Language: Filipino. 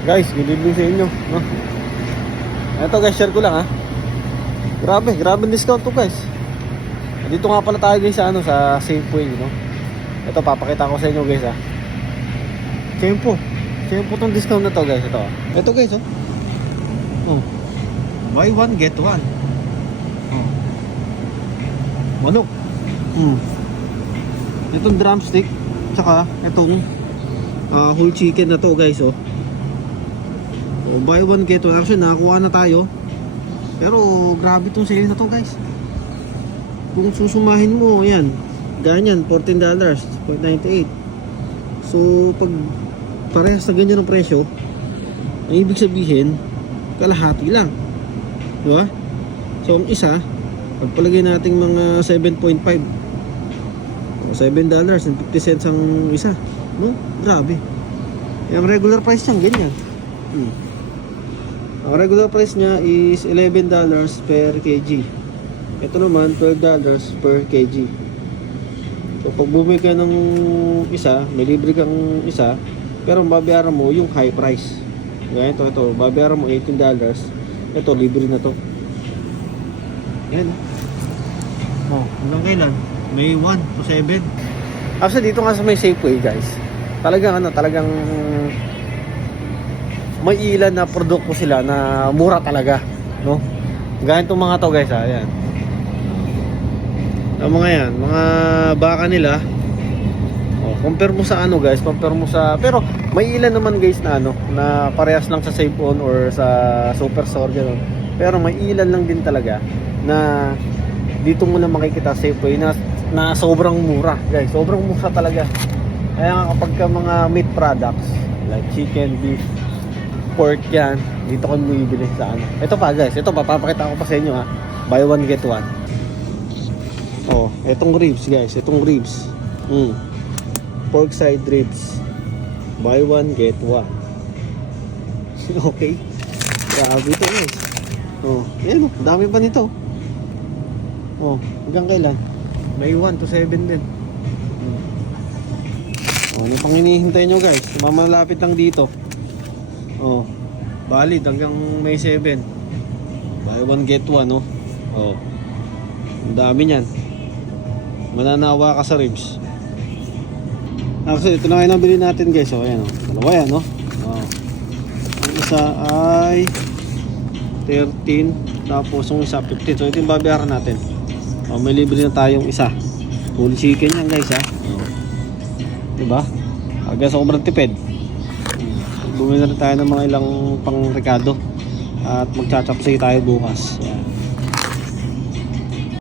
Guys, good evening sa inyo, no? Ito guys, share ko lang ha. Grabe discount to guys. Dito nga pala tayo guys sa sa Safeway, no? Ito papakita ko sa inyo guys ha. Tempo tong discount na to guys, ito. Ito guys, oh. Oh. Buy one get one. Oh. Manok. Itong drumstick, tsaka itong whole chicken na to guys, oh. Oh, buy one get one. Actually nakakuha na tayo. Pero grabe tong sale na to guys. Kung susumahin mo, yan, ganyan, $14, $0.98. So pag parehas na ganyan ang presyo, ang ibig sabihin kalahati lang, diba? So ang isa, pagpalagay nating mga 7.5, $7.50 ang isa, no? Grabe. Yung regular price niyang ganyan. Ang regular price niya is $11 per kg. Ito naman $12 per kg. So pag bumili ka ng isa, may libre kang isa, pero babayaran mo yung high price. Ito, babayaran mo $18. Ito, libre na to. Yan. Oh, hanggang kailan? May 1 to 7. Actually, dito nga sa may Safeway guys, talagang may ilan na produkto sila na mura talaga, no? Gaya itong mga to guys, ayan. Ang mga yan, mga baka nila. Oh, compare mo sa guys, pero may ilan naman guys na na parehas lang sa Save-On or sa Superstore gano'n. Pero may ilan lang din talaga na dito mo na makikita Safeway na sobrang mura, guys. Sobrang mura talaga. Kaya nga kapag ka mga meat products like chicken, beef, pork yan, dito ko bumibili sa Ito pa guys, ito papapakita ko pa sa inyo ha. Buy one get one. Oh, etong ribs guys, pork side ribs. Buy one get one. Okay. Grabe ito guys. Oh, yan oh, dami pa nito. Oh, hanggang kailan? May 1 to 7 din. Oh, ano pang hinihintay nyo guys? Mamalapit lang dito. Oh, valid hanggang May 7. Buy one get one, oh. Oh. Ang dami niyan. Mananawa ka sa ribs. Actually, ito na kayo nabili natin guys. Oh, ayan oh. Dalawa yan, oh. Oh. Ang isa ay 13, tapos yung isa 15. So ito yung babayaran natin. Oh, may libre na tayong isa. Full chicken yan guys, ha. Oh. Diba? Aga sobrang tipid. Bumili na rin tayo ng mga ilang pang rekado. At magchachapsay tayo bukas. Yan.